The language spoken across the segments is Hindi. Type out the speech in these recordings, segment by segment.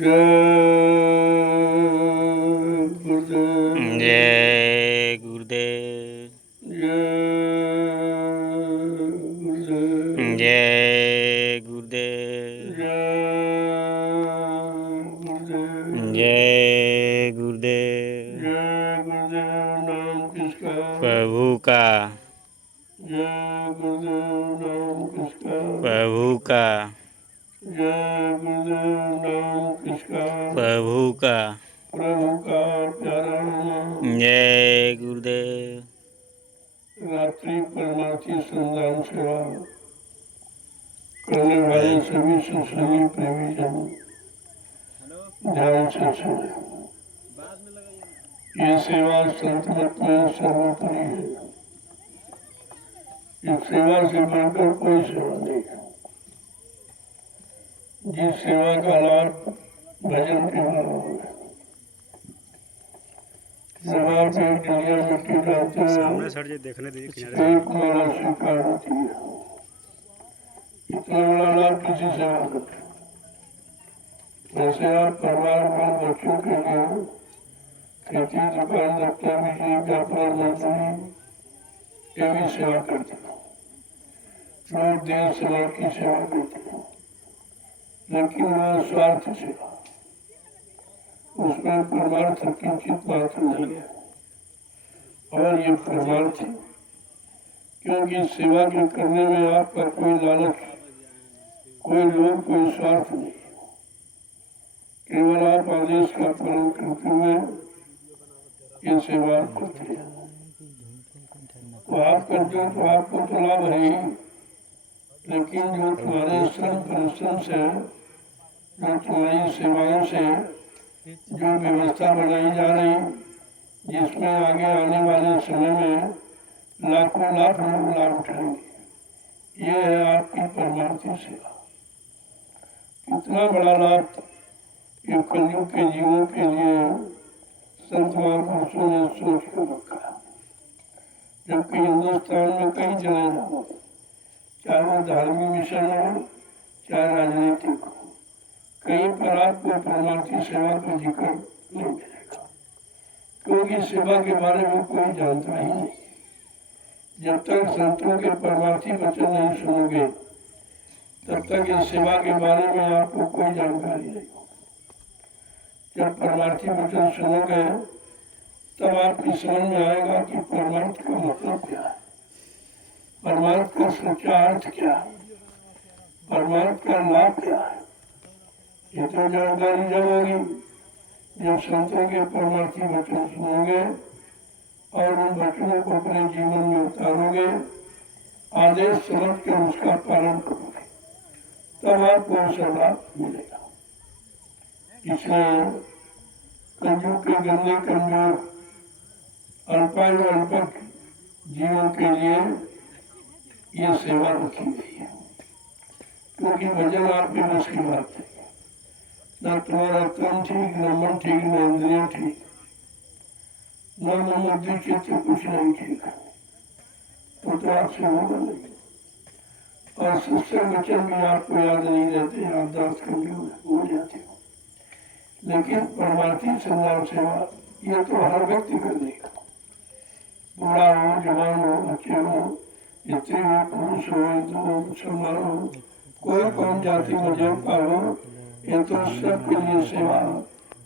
जय गुरुदेव। जय गुरुदेव। जय गुरुदेव। नाम किसका? प्रभु का। जय गुरुदेव नाम किसका? प्रभु का। जय गुरुदेव नाम किसका? प्रभु का। प्रभु का प्यारा नाम। जय गुरुदेव। रात्रि परमार्थी संधान सेवा करने वाले सभी सत्संगी प्रेमी जन ध्यान से सुने। ये सेवा संत मत में सर्वोपरि है। इस सेवा से बढ़कर कोई सेवा नहीं है। जिस सेवा का लाभ भजन के मालूम है। सेवा पे डलिया मिट्टी डालते हैं, एक माला स्वीकार होती है। इतना बड़ा लाभ किसी सेवा करते हैं। वैसे आप परिवार में बच्चों के लिए खेती दुकान दफ्तर बिजली व्यापार मजदूरी ये भी सेवा करते हैं। लोग देश समाज की सेवा करते हैं, लेकिन वह स्वार्थ सेवा, उसमें परमार्थ किंचित मात्र नहीं है। और ये परमार्थ है क्योंकि सेवा के करने में आपका कोई लालच, कोई लोभ, कोई स्वार्थ नहीं। केवल आप आदेश का पालन करते हुए ये सेवा करते हैं। तो आप करते हो तो आपको तो लाभ है ही, लेकिन जो तुम्हारे श्रम परिश्रम से, जो तुम्हारी सेवाओं से जो व्यवस्था बनाई जा रही, जिसमें आगे आने वाले समय में लाखों लाख लोग लाभ उठाएंगे, ये है आपकी परमार्थी सेवा। कितना बड़ा लाभ ये कलयुग के जीवों के लिए संत महापुरुषों ने सोच कर रखा। जबकि हिंदुस्तान में कई चले जाओ, चाहे वो धार्मिक मिशन हो चाहे राजनीतिक हो, कहीं पर आपको परमार्थी सेवा का जिक्र नहीं मिलेगा, क्योंकि सेवा के बारे में कोई जानता ही नहीं। जब तक संतों के परमार्थी वचन नहीं सुनोगे, तब तक इस सेवा के बारे में आपको कोई जानकारी नहीं होगी। जब परमार्थी वचन सुनोगे, तब आपकी समझ में आएगा कि परमार्थ का मतलब क्या है, परमार्थ का सच्चा अर्थ क्या है, परमार्थ का लाभ क्या है। ये तो जानकारी जब होगी जब संतों के परमार्थी वचन सुनोगे और उन वचनों को अपने जीवन में उतारोगे, आदेश समझ कर उसका पालन करोगे, तब आपको उसका लाभ मिलेगा। इसलिए कलयुग के गंदे कमजोर अल्पायु अल्पक जीवों के लिए ये सेवा रखी गई है, क्योंकि भजन आपके बस की बात है। न तुम्हारा तन ठीक, न मन ठीक, न इंद्रियां ठीक, न मन बुद्धि चित्त कुछ नहीं ठीक, तो आपसे होगा नहीं। और सत्संग वचन भी आपको याद नहीं रहते, याददाश्त कमजोर हो जाते हो। लेकिन परमार्थी संधान सेवा ये तो हर व्यक्ति कर देगा, बूढ़ा हो, जवान हो, बच्चे हो, स्त्री हो, पुरुष हो, हिंदू हो, मुसलमान हो, कोई कौम जाति मजहब का हो, ये तो सबके लिए सेवा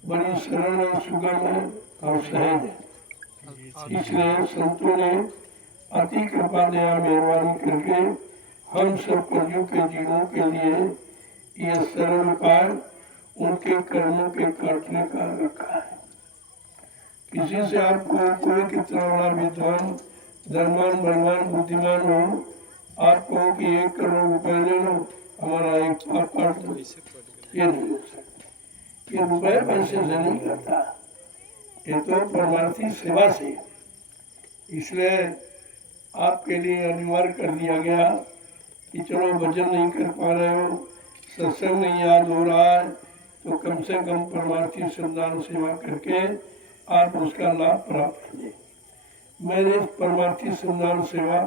बड़ी सरल और सुगम है और सहज है। इसलिए संतों ने अति कृपा दया मेहरबानी करके हम सब कलयुग के जीवों के लिए यह सरल उपाय उनके कर्मों के काटने का रखा है। किसी से आपको कोई कितना बड़ा विद्वान, धनवान, बलवान, बुद्धिमान हो, आपको कि 1 करोड़ रुपए ले लो, हमारा एक पाप काट दो, ये नहीं हो सकता। ये रुपए पैसे से नहीं करता, ये तो परमार्थी सेवा से। इसलिए आपके लिए अनिवार्य कर दिया गया कि चलो भजन नहीं कर पा रहे हो, सत्संग नहीं याद हो रहा है, तो कम से कम परमार्थी संधान सेवा करके आप उसका लाभ प्राप्त करें। मैंने इस परमार्थी संधान सेवा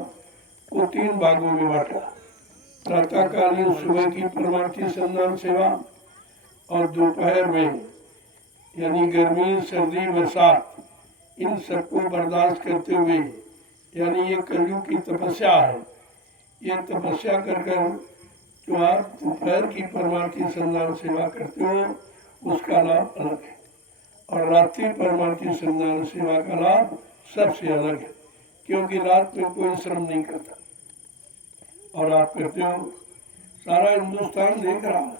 को 3 भागों में बांटा। प्रातःकालीन सुबह की परमार्थी संधान सेवा, और दोपहर में, यानी गर्मी सर्दी बरसात, इन सबको बर्दाश्त करते हुए, यानी ये कलयुग की तपस्या है। ये तपस्या कर कर जो आप दोपहर की परमार्थी संधान सेवा करते हो उसका लाभ अलग है, और रात्रि परमार्थी संधान सेवा का लाभ सबसे अलग है, क्योंकि रात में कोई श्रम नहीं करता और आप करते हो। सारा हिंदुस्तान देख रहा है,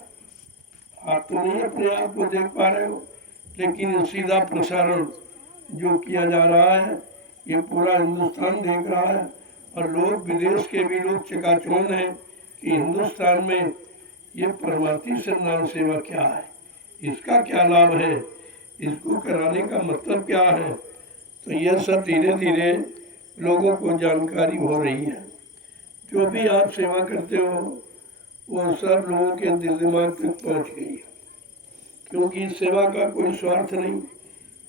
आप तो नहीं अपने आप को देख पा रहे हो, लेकिन सीधा प्रसारण जो किया जा रहा है ये पूरा हिंदुस्तान देख रहा है, और लोग विदेश के भी लोग चकाचौंध हैं कि हिंदुस्तान में ये परमार्थी संधान सेवा क्या है, इसका क्या लाभ है, इसको कराने का मतलब क्या है। तो यह सब धीरे धीरे लोगों को जानकारी हो रही है। जो भी आप सेवा करते हो वो सब लोगों के दिल दिमाग तक पहुँच गई है, क्योंकि सेवा का कोई स्वार्थ नहीं,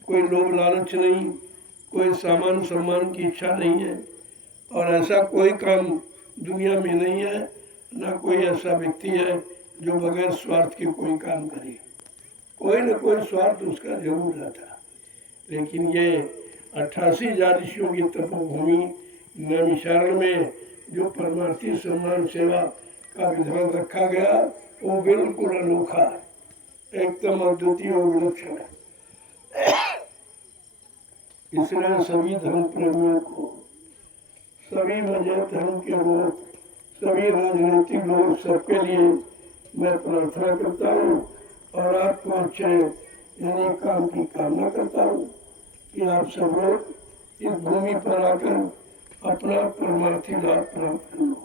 कोई लोभ लालच नहीं, कोई सामान सम्मान की इच्छा नहीं है, और ऐसा कोई काम दुनिया में नहीं है, ना कोई ऐसा व्यक्ति है जो बगैर स्वार्थ के कोई काम करे। कोई न कोई स्वार्थ उसका जरूर रहता। लेकिन ये 88,000 ऋषियों की तपोभूमि नैमिषारण्य में जो परमार्थी सम्मान सेवा का विधान रखा गया वो बिल्कुल अनोखा है, एकदम अद्वितीय और विलक्षण है। इसलिए सभी धर्म प्रेमियों को, सभी मजहब धर्म के लोग, सभी राजनीतिक लोग, सबके लिए मैं प्रार्थना करता हूँ और आपको अच्छे यानी काम की कामना करता हूँ कि आप सब लोग इस भूमि पर आकर अपना परमार्थी लाभ प्राप्त कर लो,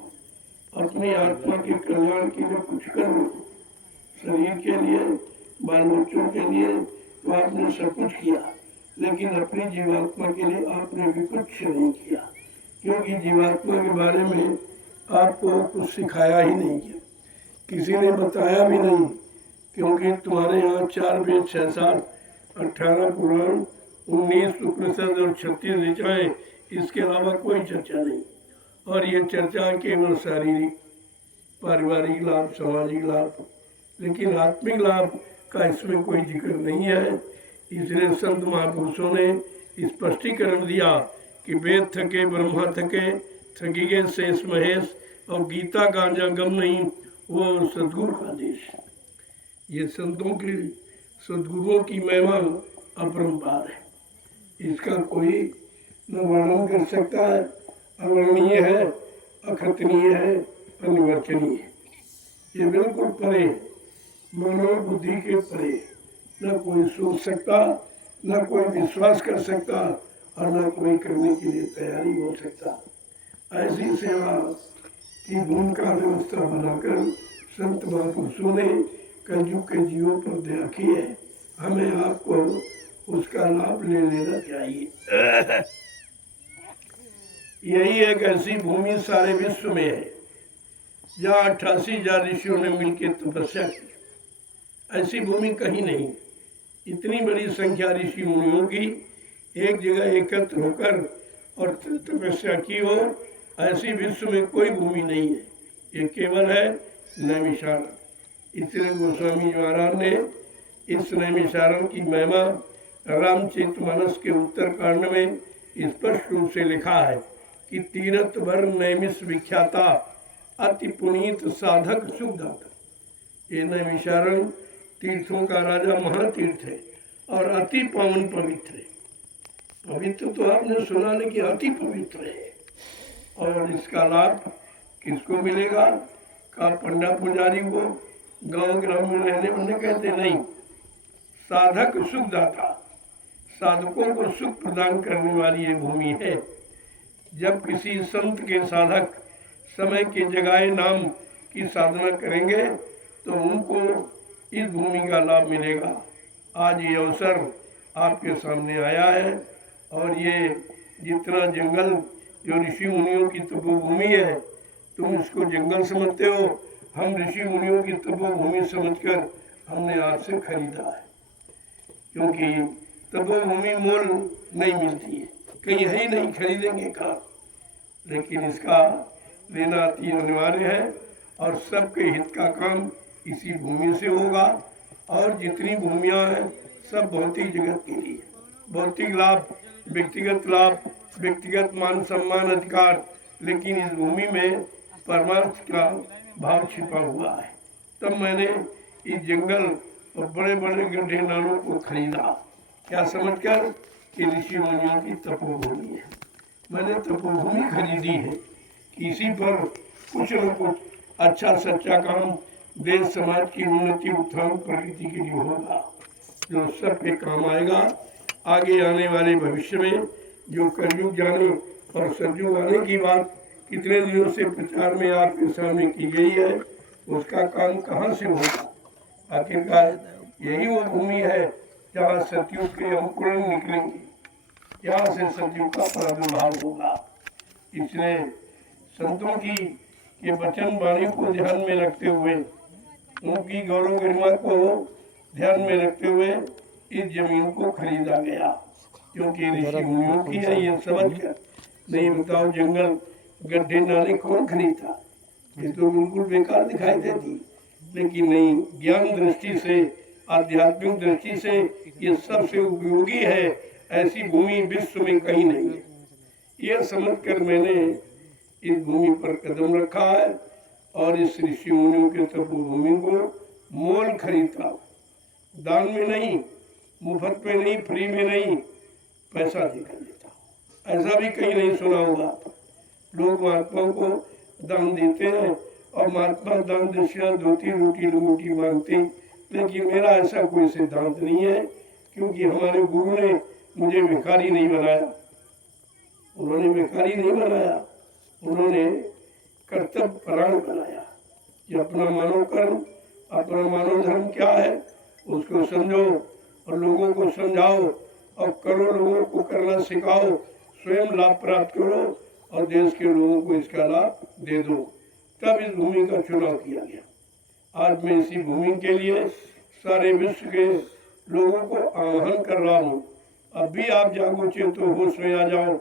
अपनी आत्मा के कल्याण के लिए कुछ कर लो। शरीर के लिए, बाल बच्चों के लिए तो आपने सब कुछ किया, लेकिन अपनी जीवात्मा के लिए आपने भी कुछ नहीं किया, क्योंकि जीवात्मा के बारे में आपको कुछ सिखाया ही नहीं गया, किसी ने बताया भी नहीं, क्योंकि तुम्हारे यहाँ 4 वेद 6 शास्त्र, 18 पुराण, 19 उपनिषद और 36 ऋचाएं, इसके अलावा कोई चर्चा नहीं। और ये चर्चा केवल शारीरिक पारिवारिक लाभ, सामाजिक लाभ, लेकिन आत्मिक लाभ का इसमें कोई जिक्र नहीं है। इसलिए संत महापुरुषों ने स्पष्टीकरण दिया कि वेद थके ब्रह्मा थके, थकी गए शेष महेश, और गीता का गम नहीं वो सदगुरु का देश। ये संतों की, सदगुरुओं की महिमा अपरंपार है, इसका कोई न वर्णन कर सकता है, अवर्णनीय है, अखतनीय है, अनिवर्चनीय है। ये बिल्कुल परे, मनोबुद्धि के परे, न कोई सोच सकता, न कोई विश्वास कर सकता, और न कोई करने के लिए तैयारी हो सकता। ऐसी सेवा की भूमिका व्यवस्था बनाकर संत महापुरुषों ने कलयुग के जीवों पर दया की है। हमें आपको उसका लाभ ले लेना चाहिए। यही एक ऐसी भूमि सारे विश्व में है जहाँ 88,000 ऋषियों ने मिलकर तपस्या की। ऐसी भूमि कहीं नहीं। इतनी बड़ी संख्या ऋषि मुनियों की एक जगह एकत्र होकर और तपस्या की हो, ऐसी विश्व में कोई भूमि नहीं है। ये केवल है नैमिषारण्य। इसलिए गोस्वामी जी महाराज ने इस नैमिषारण्य की महिमा रामचरितमानस के उत्तरकांड में स्पष्ट रूप से लिखा है कि तीरथ भर नैमिष विख्याता, अति पुनीत साधक सुखदाता। ये नैमिषारण्य तीर्थों का राजा महातीर्थ है और अति पावन पवित्र है। पवित्र तो आपने सुना नहीं कि अति पवित्र है। और इसका लाभ किसको मिलेगा? का पंडा पुजारी को, गांव ग्राम में रहने वाले कहते नहीं। साधक सुखदाता, साधकों को सुख प्रदान करने वाली ये भूमि है। जब किसी संत के साधक समय के जगाए नाम की साधना करेंगे तो उनको इस भूमि का लाभ मिलेगा। आज ये अवसर आपके सामने आया है और ये जितना जंगल जो ऋषि मुनियों की तपोभूमि है, तुम इसको जंगल समझते हो, हम ऋषि मुनियों की तपोभूमि समझकर हमने आपसे खरीदा है। क्योंकि तपोभूमि मोल नहीं मिलती है, कहीं है ही नहीं, खरीदेंगे कहाँ। लेकिन इसका लेना अति अनिवार्य है और सबके हित का काम इसी भूमि से होगा। और जितनी भूमियाँ हैं सब भौतिक जगत के लिए, भौतिक लाभ, व्यक्तिगत लाभ, व्यक्तिगत मान सम्मान अधिकार, लेकिन इस भूमि में परमार्थ का भाव छिपा हुआ है। तब मैंने इस जंगल और बड़े बड़े गड्ढे नालों को खरीदा, क्या समझकर कि ऋषि मुनियों की तपोभूमि है। मैंने तपोभूमि खरीदी है कि इसी पर कुछ न कुछ अच्छा सच्चा काम देश समाज की उन्नति उत्थान प्रगति के लिए होगा, जो सबके काम आएगा। आगे आने वाले भविष्य में जो कलयुग जाने और सतयुग आने की बात कितने दिनों से प्रचार में आपके सामने की गई है, उसका काम कहाँ से होगा। आखिरकार यही वो भूमि है जहाँ सतयुग के अंकुरण निकलेंगे, यहाँ से सतयुग का प्रादुर्भाव होगा। इसलिए संतों की ये वचन वाणी को ध्यान में रखते हुए, उनकी गौरव गरिमा को ध्यान में रखते हुए इस जमीन को खरीदा गया, क्योंकि ऋषि मुनियों की है ये समझ कर। नहीं बताओ जंगल गड्ढे नाले कौन खरीदता, ये तो बिल्कुल बेकार दिखाई देती। लेकिन नहीं, ज्ञान दृष्टि से आध्यात्मिक दृष्टि से ये सबसे उपयोगी है, ऐसी भूमि विश्व में कहीं नहीं है। यह समझ कर मैंने इस भूमि पर कदम रखा है और इस ऋषि मुनियों के तपोभूमि को मोल खरीदता, दान में नहीं, मुफ्त में नहीं, फ्री में नहीं, पैसा देकर लेता। ऐसा भी कहीं नहीं सुना होगा। लोग महात्माओं को दान देते हैं और महात्मा दान दक्षिणा धोती रोटी लंगोटी मांगते, लेकिन मेरा ऐसा कोई सिद्धांत नहीं है, क्योंकि हमारे गुरु ने मुझे भिखारी नहीं बनाया। उन्होंने भिखारी नहीं बनाया, उन्होंने कर्तव्य परायण बनाया कि अपना मानव कर्म, अपना मानव धर्म क्या है उसको समझो और लोगों को समझाओ और करो, लोगों को करना सिखाओ, स्वयं लाभ प्राप्त करो और देश के लोगों को इसका लाभ दे दो। तब इस भूमि का चुनाव किया गया। आज मैं इसी भूमि के लिए सारे विश्व के लोगों को आह्वान कर रहा हूँ, अब भी आप जागो चेतो होश में आ जाओ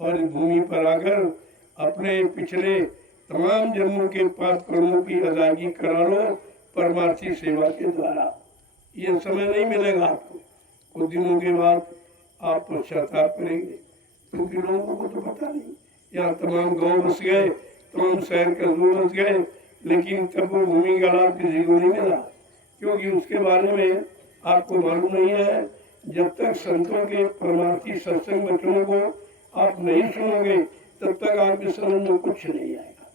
और इस भूमि पर आकर अपने पिछले तमाम जन्मों के पाप कर्मों की अदायगी करा लो परमार्थी सेवा के द्वारा। ये समय नहीं मिलेगा आपको, कुछ दिनों के बाद आप पश्चाताप करेंगे, क्योंकि लोगों को तो पता नहीं। यहाँ तमाम गांव बस गए, तमाम शहर कस्बे बस गए, लेकिन तपोभूमि का लाभ किसी को नहीं मिला, क्योंकि उसके बारे में आपको मालूम नहीं है। जब तक संतों के परमार्थी सत्संग वचनों को आप नहीं सुनोगे, तब तक आपके समझ में कुछ नहीं आएगा।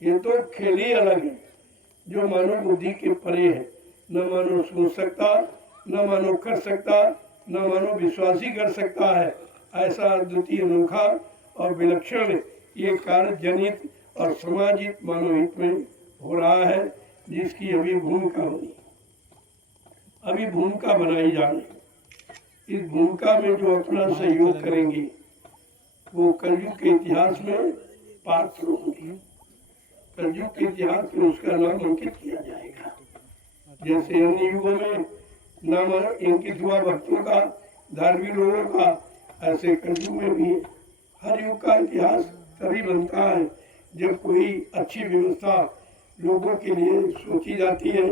ये तो खेल ही अलग है, जो मानव बुद्धि के परे है। न मानव सोच सकता, न मानव कर सकता, न मानव विश्वासी कर सकता है। ऐसा अद्वितीय अनोखा और विलक्षण ये कार्य जनित और समाजिक मानव हित में हो रहा है, जिसकी अभी भूमिका होनी, अभी भूमिका बनाई जानी। इस भूमिका में जो अपना सहयोग करेंगे वो कलयुग के इतिहास में पात्र होंगे। कलयुग के इतिहास में उसका नाम अंकित किया जाएगा। जैसे अन्य युगों में नाम अंकित हुआ भक्तों का, धार्मिक लोगों का, ऐसे कलयुग में भी हर युग का इतिहास तभी बनता है जब कोई अच्छी व्यवस्था लोगों के लिए सोची जाती है,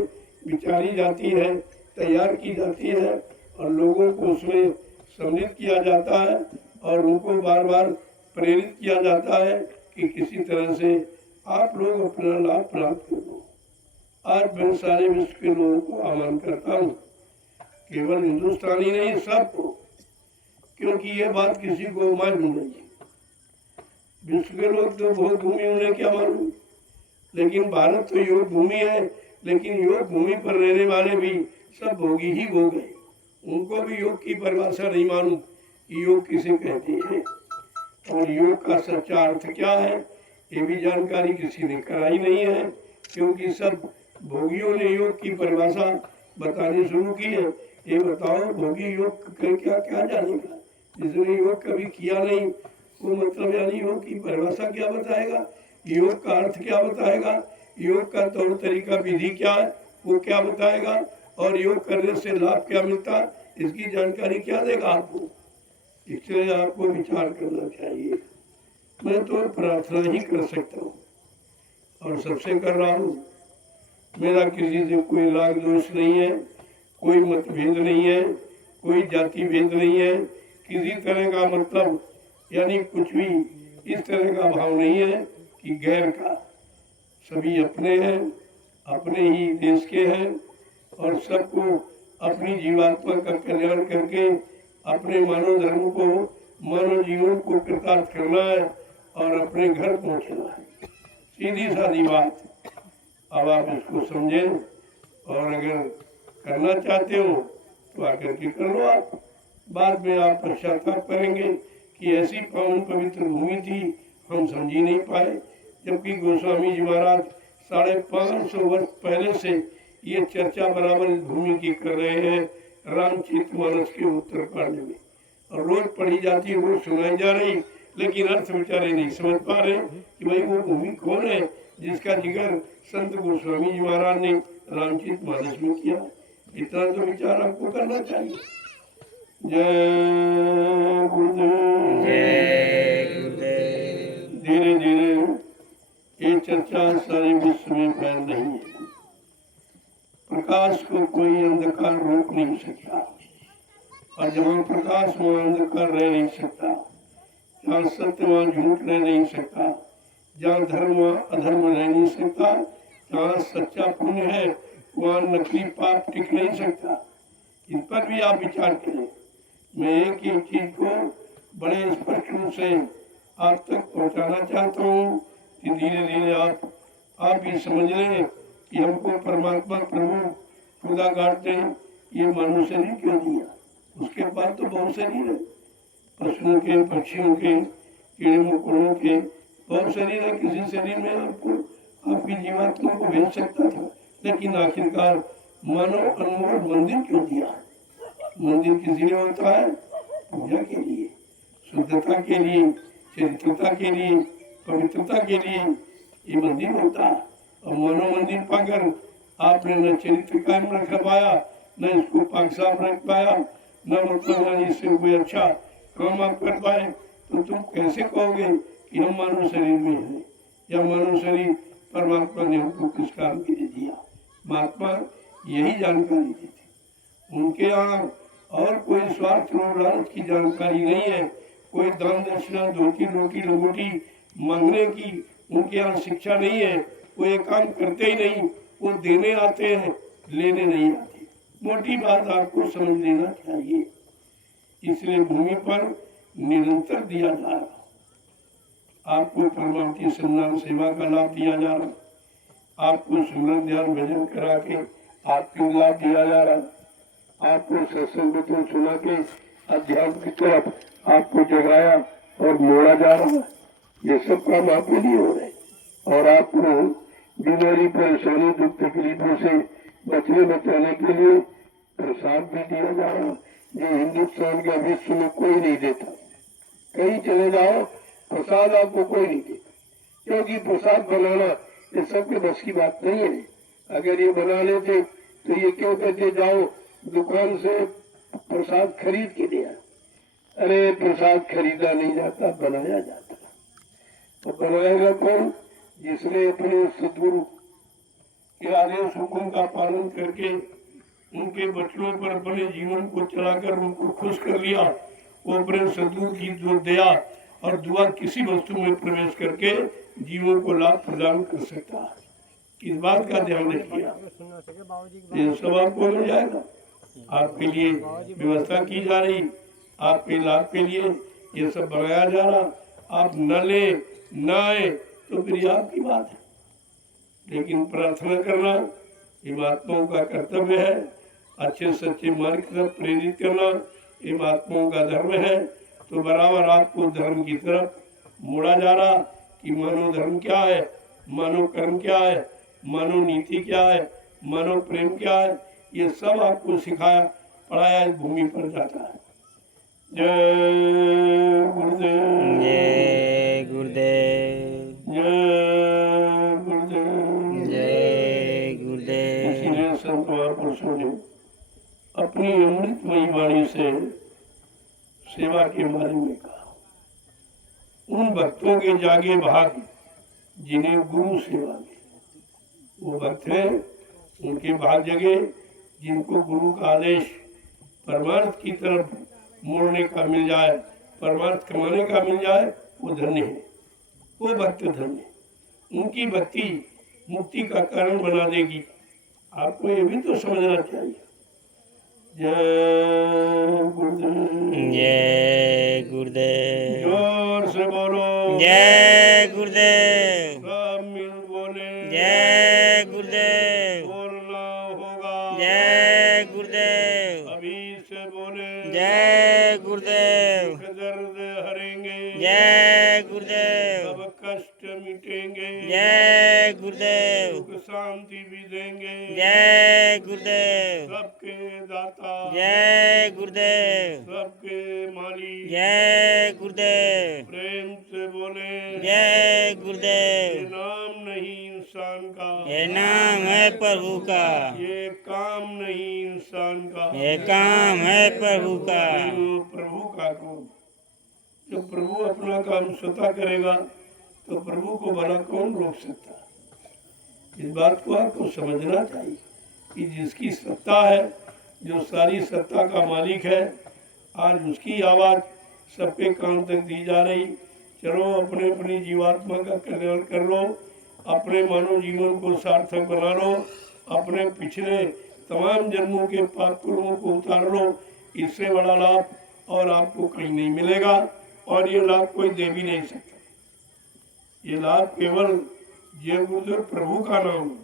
विचारी जाती है, तैयार की जाती है और लोगों को उसमें सम्मिलित किया जाता है और उनको बार बार प्रेरित किया जाता है कि किसी तरह से आप लोग अपना लाभ प्राप्त करो। आज मैं सारे विश्व के लोगों को आह्वान करता हूँ, केवल हिंदुस्तानी नहीं, सबको, क्योंकि ये बात किसी को मालूम नहीं। विश्व के लोग तो बहुत भूमि, उन्हें क्या मालूम, लेकिन भारत तो योग भूमि है। लेकिन योग भूमि पर रहने वाले भी सब भोगी ही भोग है, उनको भी योग की परिभाषा नहीं मालूम कि योग किसे कहते हैं और योग का सच्चा अर्थ क्या है, ये भी जानकारी किसी ने कराई नहीं है, क्योंकि सब भोगियों ने योग की परिभाषा बतानी शुरू की है। ये बताओ भोगी योग क्या क्या जानेगा, जिसने योग कभी किया नहीं वो मतलब यानी योग की परिभाषा क्या बताएगा, योग का अर्थ क्या बताएगा, योग का तौर तरीका विधि क्या है वो क्या बताएगा और योग करने से लाभ क्या मिलता है इसकी जानकारी क्या देगा आपको। इसलिए आपको विचार करना चाहिए। मैं तो प्रार्थना ही कर सकता हूँ और सबसे कर रहा हूँ। मेरा किसी से कोई राग दोष नहीं है, कोई मतभेद नहीं है, कोई जाति भेद नहीं है, किसी तरह का मतलब यानी कुछ भी इस तरह का भाव नहीं है कि गैर का। सभी अपने हैं, अपने ही देश के हैं और सबको अपनी जीवात्मा का कल्याण करके अपने मानव धर्म को, मानव जीवन को कृतार्थ करना है और अपने घर पहुंचना है। सीधी सादी बात। अब आप इसको समझें और अगर करना चाहते हो तो आकर के कर लो। आप बाद में आप पश्चाताप करेंगे कि ऐसी पावन पवित्र भूमि थी, हम समझ ही नहीं पाए। जबकि गोस्वामी जी महाराज 550 वर्ष पहले से ये चर्चा बराबर इस भूमि की कर रहे हैं रामचरितमानस के उत्तरकांड में, और रोज पढ़ी जाती, रोज सुनाई जा रही, लेकिन अर्थ बेचारे नहीं समझ पा रहे कि भाई वो भूमि कौन है जिसका जिक्र संत गोस्वामी जी महाराज ने रामचरितमानस में किया। इतना तो विचार आपको करना चाहिए। जय गुरुदेव। धीरे धीरे ये चर्चा सारे विश्व में फैल रही है। प्रकाश को कोई अंधकार रोक नहीं सकता, और जहाँ प्रकाश वहाँ अंधकार रह नहीं सकता, जहाँ सत्य वहाँ झूठ रह नहीं सकता, जहाँ धर्म वहाँ अधर्म रह नहीं सकता, जहाँ सच्चा पुण्य है वहाँ नकली पाप टिक नहीं सकता। इस पर भी आप विचार करें। मैं एक ही चीज को बड़े स्पष्ट रूप से आप तक पहुंचाना चाहता हूँ कि धीरे धीरे आप भी समझ लें कि हमको परमात्मा प्रभु खुदा गाट ने ये मानव शरीर क्यों दिया। उसके बाद तो बहुत शरीर है, पशुओं के, पक्षियों के, कीड़े मकोड़ों के बहुत शरीर है। किसी शरीर में आपको आपकी जीवात्मा को भेज सकता था, लेकिन आखिरकार मानव अनमोल मंदिर क्यों दिया। मंदिर किस लिए होता है? पूजा के लिए, शुद्धता के लिए, चरित्रता के लिए, पवित्रता के लिए ये मंदिर होता है। और मानव मंदिर पाकर आपने न चरित्र कायम रख पाया, न इसको पाक साफ रख पाया, न मतलब इससे कोई अच्छा काम आप कर पाए, तो तुम कैसे कहोगे कि हम मानव शरीर में हैं या मानव शरीर परमात्मा ने हमको किस काम के लिए दिया। महात्मा यही जानकारी दी थी। उनके यहाँ और कोई स्वार्थ और लालच की जानकारी नहीं है, कोई दान दक्षिणा, धोती रोटी लंगोटी मांगने की उनके यहाँ शिक्षा नहीं है। वो ये काम करते ही नहीं, वो देने आते हैं, लेने नहीं आते। मोटी बात आपको समझ लेना चाहिए। इसलिए भूमि पर निरंतर दिया जा रहा, आपको परमार्थी सम्मान सेवा का लाभ दिया जा रहा, आपको सुमरन ध्यान भजन करा के आपको लाभ दिया जा रहा, आपको सत्संग तो सुना के अध्यात्म की तरफ आपको जगाया और मोड़ा जा रहा है। ये सब काम आपके लिए हो रहे और आपको बीमारी, परेशानी, दुख तकलीफों से बचाने के लिए प्रसाद भी दिया जा रहा है, जो हिंदुस्तान का विश्व में कोई नहीं देता। कहीं चले जाओ प्रसाद आपको कोई नहीं देता, क्योंकि प्रसाद बनाना ये सबके बस की बात नहीं है। अगर ये बना लेते तो ये क्यों कहते जाओ दुकान से प्रसाद खरीद के लिया। अरे प्रसाद खरीदा नहीं जाता, बनाया जाता। तो बनाएगा कौन? जिसने अपने सद्गुरु के आदेश हुक्म का पालन करके उनके बचनों पर अपने जीवन को चलाकर उनको खुश कर लिया। वो अपने सद्गुरु की जो दया और दुआ किसी वस्तु में प्रवेश करके जीवन को लाभ प्रदान कर सकता है। इस बात का ध्यान रखिए। ये सब आपको मिल जाएगा, आपके लिए व्यवस्था की जा रही, आपके लाभ के लिए ये सब बनाया जा रहा। आप न ले न आए तो फिर आपकी बात है, लेकिन प्रार्थना करना ये महात्माओं का कर्तव्य है। अच्छे सच्चे मार्ग की तरफ प्रेरित करना ये महात्माओं का धर्म है। तो बराबर आपको धर्म की तरफ मोड़ा जा रहा कि मानव धर्म क्या है, मानव कर्म क्या है, मानव नीति क्या है, मानव प्रेम क्या है, ये सब आपको सिखाया पढ़ाया इस भूमि पर जाता है। जय गुरुदेव। जय गुरुदेव। जय गुरुदेव। जय गुरुदेव। इसीलिए संत महापुरुषों ने अपनी अमृतमयी वाणी से सेवा के बारे में कहा। उन भक्तों के जागे भाग जिन्हें गुरु सेवा मिली, वो भक्त हैं, उनके भाग जगे जिनको गुरु का आदेश परमार्थ की तरफ मोड़ने का मिल जाए, परमार्थ कमाने का मिल जाए, वो धन्य है, वो भक्त धन्य है। उनकी भक्ति मुक्ति का कारण बना देगी। आपको ये भी तो समझना चाहिए। जय गुरुदेव। जय गुरुदेव। जोर से बोलो। जय गुरुदेव। सब मिल बोले। जय गुरुदेव। बोलना होगा। जय गुरुदेव। अभी से बोले। जय गुरुदेव। दुख दर्द हरेंगे। जय गुरुदेव। सब कष्ट मिटेंगे। जय गुरुदेव। सुख शांति भी देंगे। जय गुरुदेव। सबके दाता। जय गुरुदेव। सबके मालिक। जय गुरुदेव। प्रेम से बोले। जय ये गुरुदेव। नाम नहीं इंसान का। ये नाम है प्रभु का। ये काम नहीं इंसान का। ये काम है प्रभु का। प्रभु का काम। जब प्रभु अपना काम स्वतः करेगा तो प्रभु को भला कौन रोक सकता। इस बात को आपको समझना चाहिए कि जिसकी सत्ता है, जो सारी सत्ता का मालिक है, आज उसकी आवाज़ सबके कान तक दी जा रही। चलो अपने अपनी जीवात्मा का कल्याण कर लो, अपने मानव जीवन को सार्थक बना लो, अपने पिछले तमाम जन्मों के पाप कर्मों को उतार लो। इससे बड़ा लाभ और आपको कहीं नहीं मिलेगा, और ये लाभ कोई दे भी नहीं सकता। ये लाभ केवल जय गुरुदेव प्रभु का नाम है।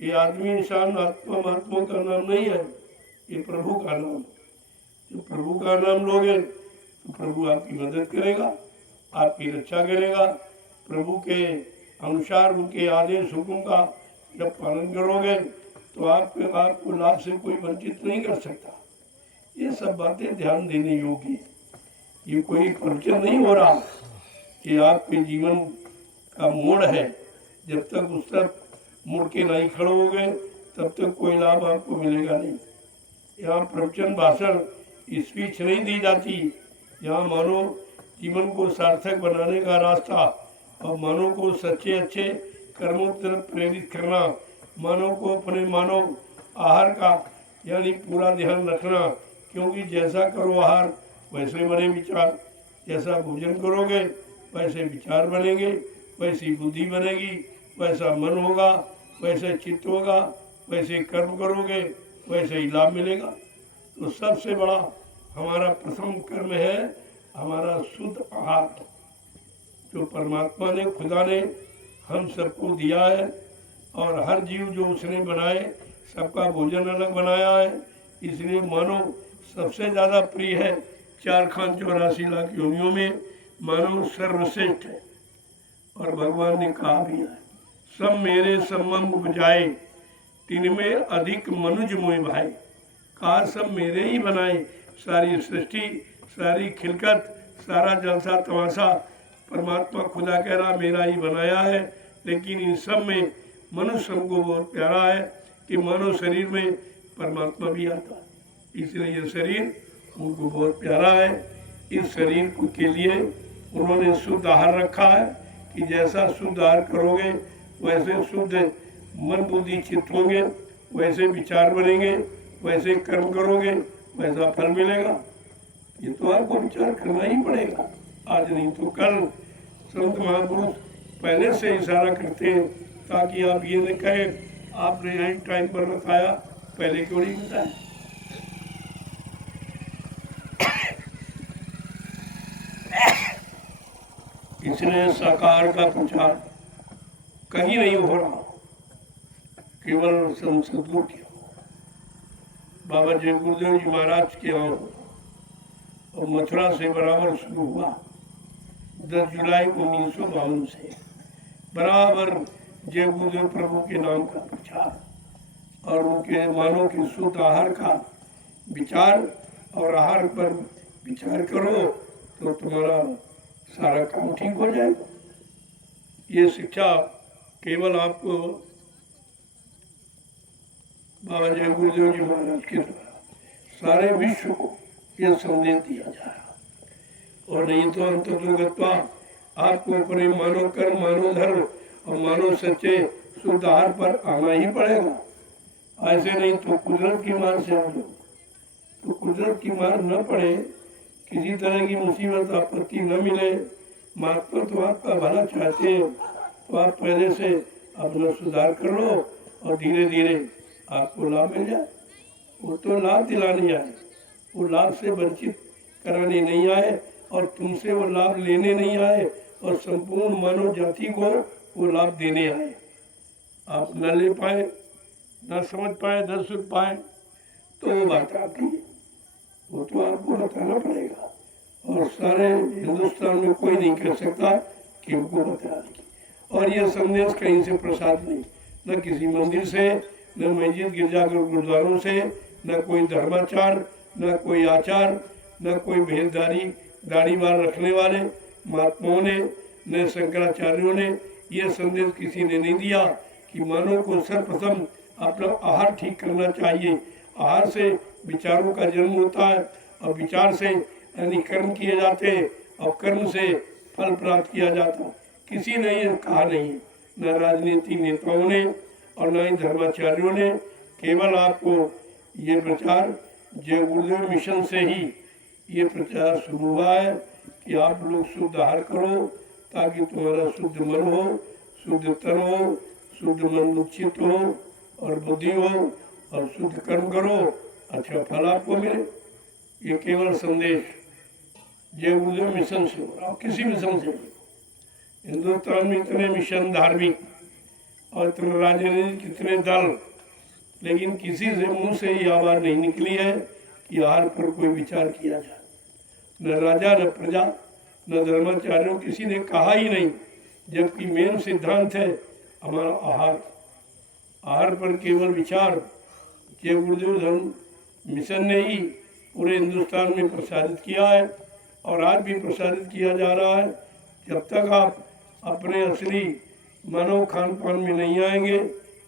ये आदमी इंसान आत्मा महात्मा का नाम नहीं है, ये प्रभु का नाम। जब प्रभु का नाम लोगे तो प्रभु आपकी मदद करेगा, आपकी रक्षा करेगा। प्रभु के अनुसार उनके आदेश हुक्म का जब पालन करोगे तो आपको लाभ से कोई वंचित नहीं कर सकता। ये सब बातें ध्यान देने योग्य है। ये कोई प्रवचन नहीं हो रहा कि आपके जीवन का मोड़ है। जब तक उस तरफ मुड़ के नहीं खड़े हो गए तब तक कोई लाभ आपको मिलेगा नहीं। यहाँ प्रवचन भाषण स्पीच नहीं दी जाती। यहाँ मानव जीवन को सार्थक बनाने का रास्ता और मानव को सच्चे अच्छे कर्मों की तरफ प्रेरित करना, मानव को अपने मानव आहार का यानी पूरा ध्यान रखना। क्योंकि जैसा करो आहार वैसे बने विचार, जैसा भोजन करोगे वैसे विचार बनेंगे, वैसी बुद्धि बनेगी, वैसा मन होगा, वैसे चित्त होगा, वैसे कर्म करोगे वैसे ही लाभ मिलेगा। तो सबसे बड़ा हमारा प्रथम कर्म है हमारा शुद्ध आहार, जो परमात्मा ने खुदा ने हम सबको दिया है। और हर जीव जो उसने बनाए सबका भोजन अलग बनाया है, इसलिए मानव सबसे ज़्यादा प्रिय है। 4,84 लाख योनियों में मानव सर्वश्रेष्ठ है। और भगवान ने कहा भी है, सब मेरे सम्मम उपजाए तिनमें अधिक मनुज मोह भाई। कहा सब मेरे ही बनाए, सारी सृष्टि, सारी खिलकत, सारा जलसा तमाशा परमात्मा खुदा कह रहा मेरा ही बनाया है। लेकिन इन सब में मनुष्य हमको बहुत प्यारा है कि मानव शरीर में परमात्मा भी आता है, इसलिए ये शरीर उनको बहुत प्यारा है। इस शरीर के लिए उन्होंने शुद्ध आहार रखा है कि जैसा शुद्ध आहार करोगे वैसे शुद्ध मन बुद्धि चित्त होंगे, वैसे विचार बनेंगे, वैसे कर्म करोगे वैसा फल मिलेगा। ये तो आपको विचार करना ही पड़ेगा, आज नहीं तो कल। संत महापुरुष पहले से इशारा करते हैं ताकि आप ये न कहे आपने यही टाइम पर बताया, पहले क्यों नहीं बताया। इसलिए साकार का प्रचार कहीं नहीं हो रहा, केवल सदगुरु के बाबा जय गुरुदेव जी महाराज के यहाँ और मथुरा से बराबर शुरू हुआ 10 जुलाई 1952 से बराबर जय गुरुदेव प्रभु के नाम का प्रचार और उनके मानव के शुद्ध आहार का विचार। और आहार पर विचार करो तो तुम्हारा सारा काम ठीक हो जाएगा। ये शिक्षा केवल आपको बाबा जय गुरुदेव जी महाराज के द्वारा सारे विश्व को यह संदेश दिया जा रहा। और नहीं तो अंतर्गतवा आपको अपने मानव कर्म, मानव धर्म और मानव सच्चे शुद्ध आहार पर आना ही पड़ेगा। ऐसे नहीं तो कुदरत की मार से हम लोग, तो कुदरत की मार न पड़े, किसी तरह की मुसीबत आपत्ति न मिले, महात्मा तो आपका भला चाहते हैं, तो आप पहले से अपना सुधार कर लो और धीरे धीरे आपको लाभ मिल जाए। वो तो लाभ दिलाने आए, वो लाभ से वंचित कराने नहीं आए और तुमसे वो लाभ लेने नहीं आए, और संपूर्ण मानव जाति को वो लाभ देने आए। आप न ले पाए, न समझ पाए, न सुन पाए, तो वो बात आपकी है, वो तो आपको बताना पड़ेगा, और सारे हिंदुस्तान में कोई नहीं कर सकता कि उनको बता दें। और ये संदेश कहीं से प्रसाद नहीं, न किसी मंदिर से, न मस्जिद गिरजाघर गुरुद्वारों से, न कोई धर्माचार, न कोई आचार, न कोई भेदधारी दाढ़ी बाल रखने वाले महात्माओं ने, न शंकराचार्यों ने ये संदेश किसी ने नहीं दिया कि मानव को सर्वप्रथम अपना आहार ठीक करना चाहिए। आहार से विचारों का जन्म होता है, और विचार से यानी कर्म किए जाते हैं, और कर्म से फल प्राप्त किया जाता। किसी ने ये कहा नहीं, न राजनीतिक नेताओं ने और न ही धर्माचार्यों ने। केवल आपको ये प्रचार जय गुरुदेव मिशन से ही ये प्रचार शुरू हुआ है कि आप लोग शुद्ध आहार करो, ताकि तुम्हारा शुद्ध मन हो, शुद्ध तन हो, शुद्ध मन चित्त हो और बुद्धि हो, और शुद्ध कर्म करो, अच्छा फल आपको मिले। ये केवल संदेश जय गुरुदेव मिशन से हो रहा, किसी मिशन से नहीं। हिंदुस्तान में इतने मिशन धार्मिक और इतने राजनीतिक कितने दल, लेकिन किसी से मुंह से ये आवाज नहीं निकली है कि आहार पर कोई विचार किया जाए। न राजा, न प्रजा, न धर्माचार्यों, किसी ने कहा ही नहीं, जबकि मेन सिद्धांत है हमारा आहार। आहार पर केवल विचार जय गुरुदेव धर्म मिशन ने ही पूरे हिंदुस्तान में प्रसारित किया है, और आज भी प्रसारित किया जा रहा है। जब तक आप अपने असली मानव खान पान में नहीं आएंगे,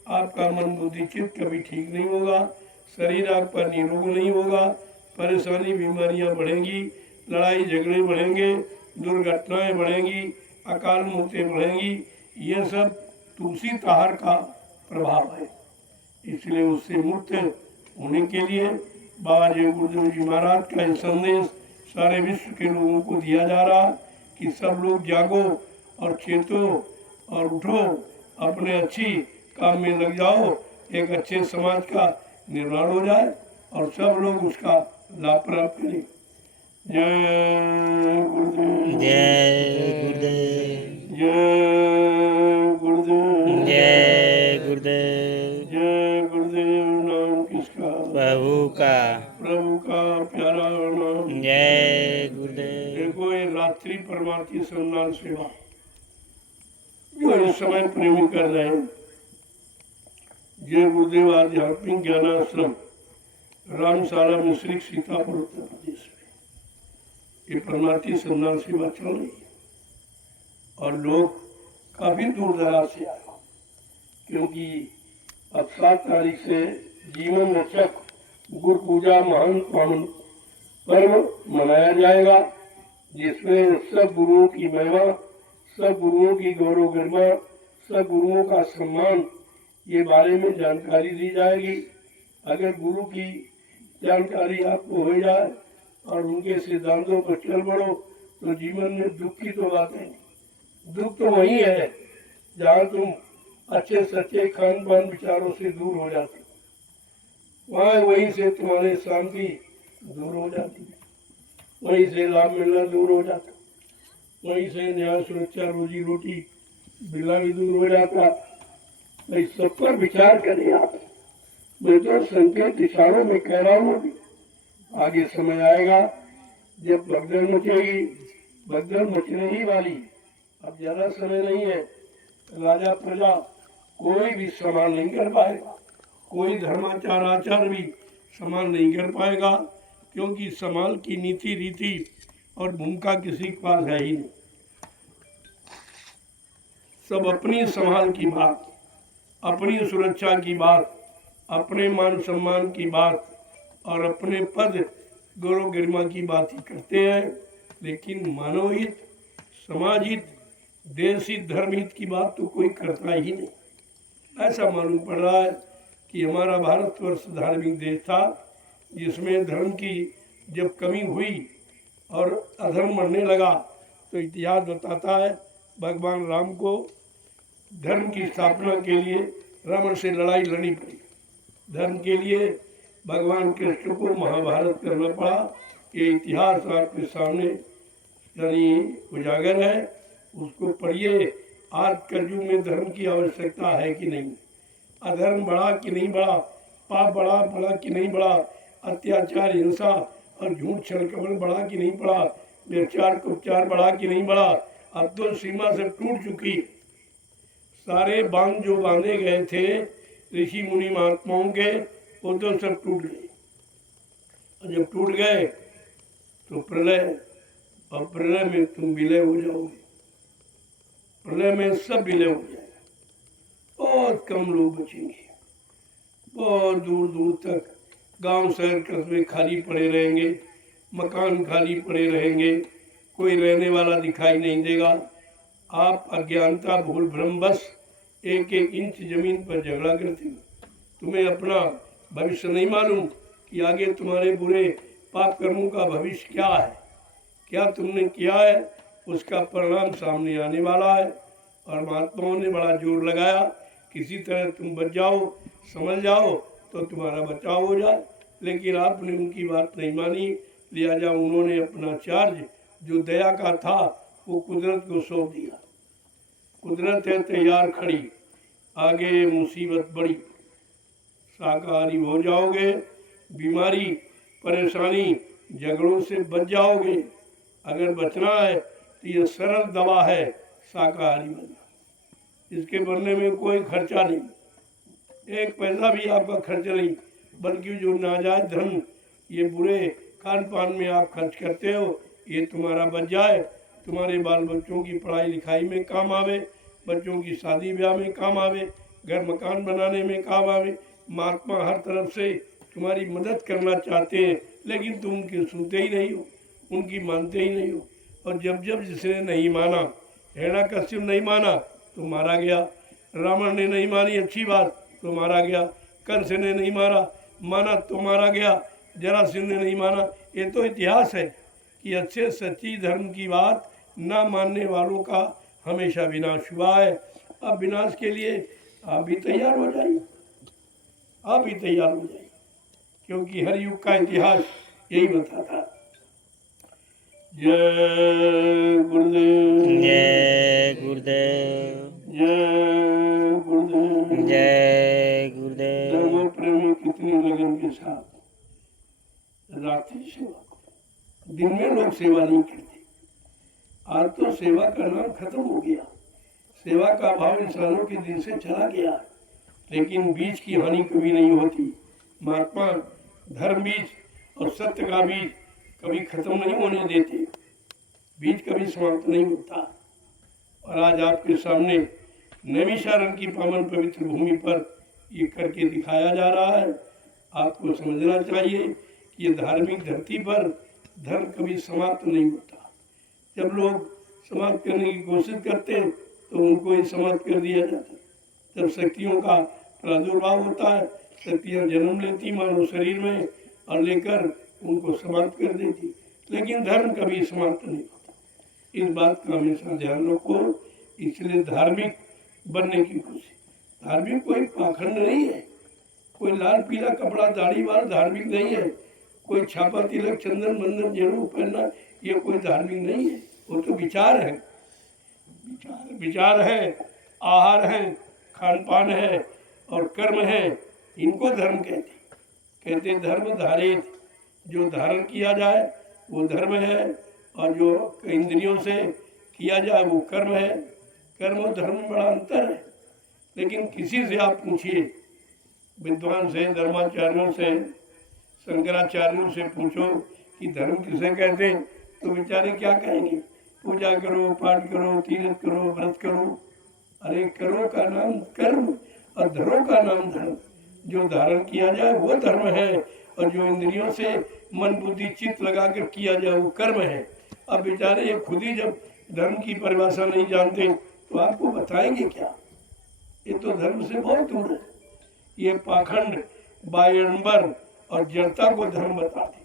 आपका मन बुद्धि चित्त कभी ठीक नहीं होगा, शरीर आप पर निरोग नहीं होगा, परेशानी बीमारियां बढ़ेंगी, लड़ाई झगड़े बढ़ेंगे, दुर्घटनाएं बढ़ेंगी, अकाल मौतें बढ़ेंगी। ये सब दूषित आहार का प्रभाव है। इसलिए उससे मुक्त होने के लिए बाबा जय गुरुदेव जी महाराज का ये संदेश सारे विश्व के लोगों को दिया जा रहा कि सब लोग जागो और चेतो और उठो, अपने अच्छी काम में लग जाओ, एक अच्छे समाज का निर्माण हो जाए और सब लोग उसका लाभ प्राप्त करें। जय गुरुदेव, जय गुरुदेव, जय गुरुदेव, जय गुरुदेव। जय गुरुदेव। नाम किसका? प्रभु का, प्रभु का प्यारा नाम। जय गुरुदेव। देखो ये रात्रि परमार्थी सम्मान सेवा जो इस समय प्रेमी कर रहे हैं, जय गुरुदेव आध्यात्मिक ज्ञानाश्रम रामशाला मिश्रिक सीतापुर उत्तर प्रदेश में ये परमार्थी सम्मान सेवा चल रही है, और लोग काफी दूर दराज से आए, क्योंकि अब 7 तारीख से जीवन रक्षक गुरु पूजा महान पावन पर्व मनाया जाएगा, जिसमें सब गुरुओं की महिमा, सब गुरुओं की गौरव गरिमा, सब गुरुओं का सम्मान, ये बारे में जानकारी दी जाएगी। अगर गुरु की जानकारी आपको हो जाए और उनके सिद्धांतों पर चल बढ़ो, तो जीवन में दुख की तो बात है। दुख तो वही है जहाँ तुम अच्छे सच्चे खान पान विचारों से दूर हो जाते, वहाँ वहीं से तुम्हारी शांति दूर हो जाती है, वहीं से लाभ मिलना दूर हो जाता, वहीं से न्याय सुरक्षा रोजी रोटी मिलना भी दूर हो जाता। तो इस सब पर विचार करें आप। मैं तो संकेत इशारों में कह रहा हूँ, अभी आगे समय आएगा जब भगदड़ मचेगी, भगदड़ मचने ही वाली, अब ज्यादा समय नहीं है। राजा प्रजा कोई भी संभाल नहीं कर पाएगा, कोई धर्माचार आचार भी संभाल नहीं कर पाएगा, क्योंकि समाल की नीति रीति और भूमिका किसी के पास है ही नहीं। सब अपनी संभाल की बात, अपनी सुरक्षा की बात, अपने मान सम्मान की बात और अपने पद गौरव गरिमा की बात ही करते हैं, लेकिन मानव हित, समाज हित, देश हित, धर्म हित की बात तो कोई करता ही नहीं। ऐसा मालूम पड़ रहा है कि हमारा भारतवर्ष धार्मिक देश था, जिसमें धर्म की जब कमी हुई और अधर्म बढ़ने लगा तो इतिहास बताता है भगवान राम को धर्म की स्थापना के लिए रावण से लड़ाई लड़नी पड़ी। धर्म के लिए भगवान कृष्ण को महाभारत करना पड़ा। ये इतिहास आपके सामने यानी उजागर है, उसको पढ़िए। आज कलयुग में धर्म की आवश्यकता है कि नहीं, अधर्म बढ़ा कि नहीं बढ़ा, पाप बढ़ा कि नहीं बढ़ा, अत्याचार हिंसा और झूठ छल कपट बढ़ा कि नहीं बढ़ा, व्यभिचार कुपचार बढ़ा कि नहीं बढ़ा। अब तो सीमा सब टूट चुकी। सारे बांध जो बांधे गए थे ऋषि मुनि महात्माओं के, वो तो सब टूट गए। और जब टूट गए तो प्रलय, और प्रलय में तुम विलय हो जाओगे। प्रलय में सब विलय हो जाएगा, बहुत कम लोग बचेंगे। बहुत दूर दूर तक गांव शहर कस्बे खाली पड़े रहेंगे, मकान खाली पड़े रहेंगे, कोई रहने वाला दिखाई नहीं देगा। आप अज्ञानता भूल भ्रम बस एक एक इंच जमीन पर झगड़ा करते हो। तुम्हें अपना भविष्य नहीं मालूम कि आगे तुम्हारे बुरे पाप कर्मों का भविष्य क्या है, क्या तुमने किया है, उसका परिणाम सामने आने वाला है। और महात्माओं ने बड़ा जोर लगाया किसी तरह तुम बच जाओ, समझ जाओ तो तुम्हारा बचाव हो जाए। लेकिन आपने उनकी बात नहीं मानी, लिहाजा उन्होंने अपना चार्ज जो दया का था वो कुदरत को सौंप दिया। कुदरत है तैयार खड़ी, आगे मुसीबत बड़ी। शाकाहारी हो जाओगे, बीमारी परेशानी झगड़ों से बच जाओगे। अगर बचना है तो ये सरल दवा है शाकाहारी बनना। इसके बनने में कोई खर्चा नहीं, एक पैसा भी आपका खर्च नहीं, बल्कि जो नाजायज धन ये बुरे खान पान में आप खर्च करते हो ये तुम्हारा बच जाए, तुम्हारे बाल बच्चों की पढ़ाई लिखाई में काम आवे, बच्चों की शादी ब्याह में काम आवे, घर मकान बनाने में काम आवे। महात्मा हर तरफ से तुम्हारी मदद करना चाहते हैं, लेकिन तुम उनकी सुनते ही नहीं हो, उनकी मानते ही नहीं हो। और जब जब जिसने नहीं माना, हिरण्यकश्यप नहीं माना तो मारा गया, रावण ने नहीं मानी अच्छी बात तो मारा गया, कंस ने नहीं माना तो मारा गया, जरासंध ने नहीं माना। ये तो इतिहास है कि अच्छे सच्ची धर्म की बात ना मानने वालों का हमेशा विनाश हुआ है। अब विनाश के लिए आप भी तैयार हो जाइए, आप भी तैयार हो जाइए, क्योंकि हर युग का इतिहास यही बताता है। जय गुरुदेव, जय गुरुदेव, जय गुरुदेव, जय गुरुदेव। धर्म प्रेमी कितनी लगन के साथ रात्रि सेवा करो। दिन में लोग सेवा नहीं करते। आज तो सेवा का नाम खत्म हो गया, सेवा का भाव इंसानों के दिल से चला गया। लेकिन बीज की हानि कभी नहीं होती। महात्मा धर्म बीज और सत्य का बीज कभी खत्म नहीं होने देते, बीज कभी समाप्त नहीं होता। और आज आपके सामने नैमिषारण्य की पावन पवित्र भूमि पर ये करके दिखाया जा रहा है। आपको समझना चाहिए कि ये धार्मिक धरती पर धर्म कभी समाप्त नहीं होता। जब लोग समाप्त करने की कोशिश करते तो उनको ही समाप्त कर दिया जाता। जब शक्तियों का प्रादुर्भाव होता है, शक्तियाँ जन्म लेती मानव शरीर में और लेकर उनको समाप्त कर देती, लेकिन धर्म कभी समाप्त नहीं होता। इस बात का हमेशा ध्यान रखो। इसलिए धार्मिक बनने की कोशिश, धार्मिक कोई पाखंड नहीं है, कोई लाल पीला कपड़ा दाढ़ी वाला धार्मिक नहीं है, कोई छापा तिलक चंदन बंदन जरूर पहनना ये कोई धार्मिक नहीं है। वो तो विचार है, विचार है, आहार है, खान पान है और कर्म है, इनको धर्म कहते धर्म धारित। जो धारण किया जाए वो धर्म है, और जो इंद्रियों से किया जाए वो कर्म है। कर्म और धर्म में बड़ा अंतर है। लेकिन किसी से आप पूछिए, विद्वान से, धर्माचार्यों से, शंकराचार्यों से पूछो कि धर्म किसे कहते हैं, तो बेचारे क्या कहेंगे? पूजा करो, पाठ करो, तीर्थ करो, व्रत करो। अरे करो का नाम कर्म और धरो का नाम धर्म। जो धारण किया जाए वो धर्म है, और जो इंद्रियों से मन बुद्धि चित्त लगाकर किया जाए वो कर्म है। अब बेचारे ये खुद ही जब धर्म की परिभाषा नहीं जानते तो आपको बताएंगे क्या? ये तो धर्म से बहुत दूर है। ये पाखंड बायंबर और जड़ता को धर्म बताते,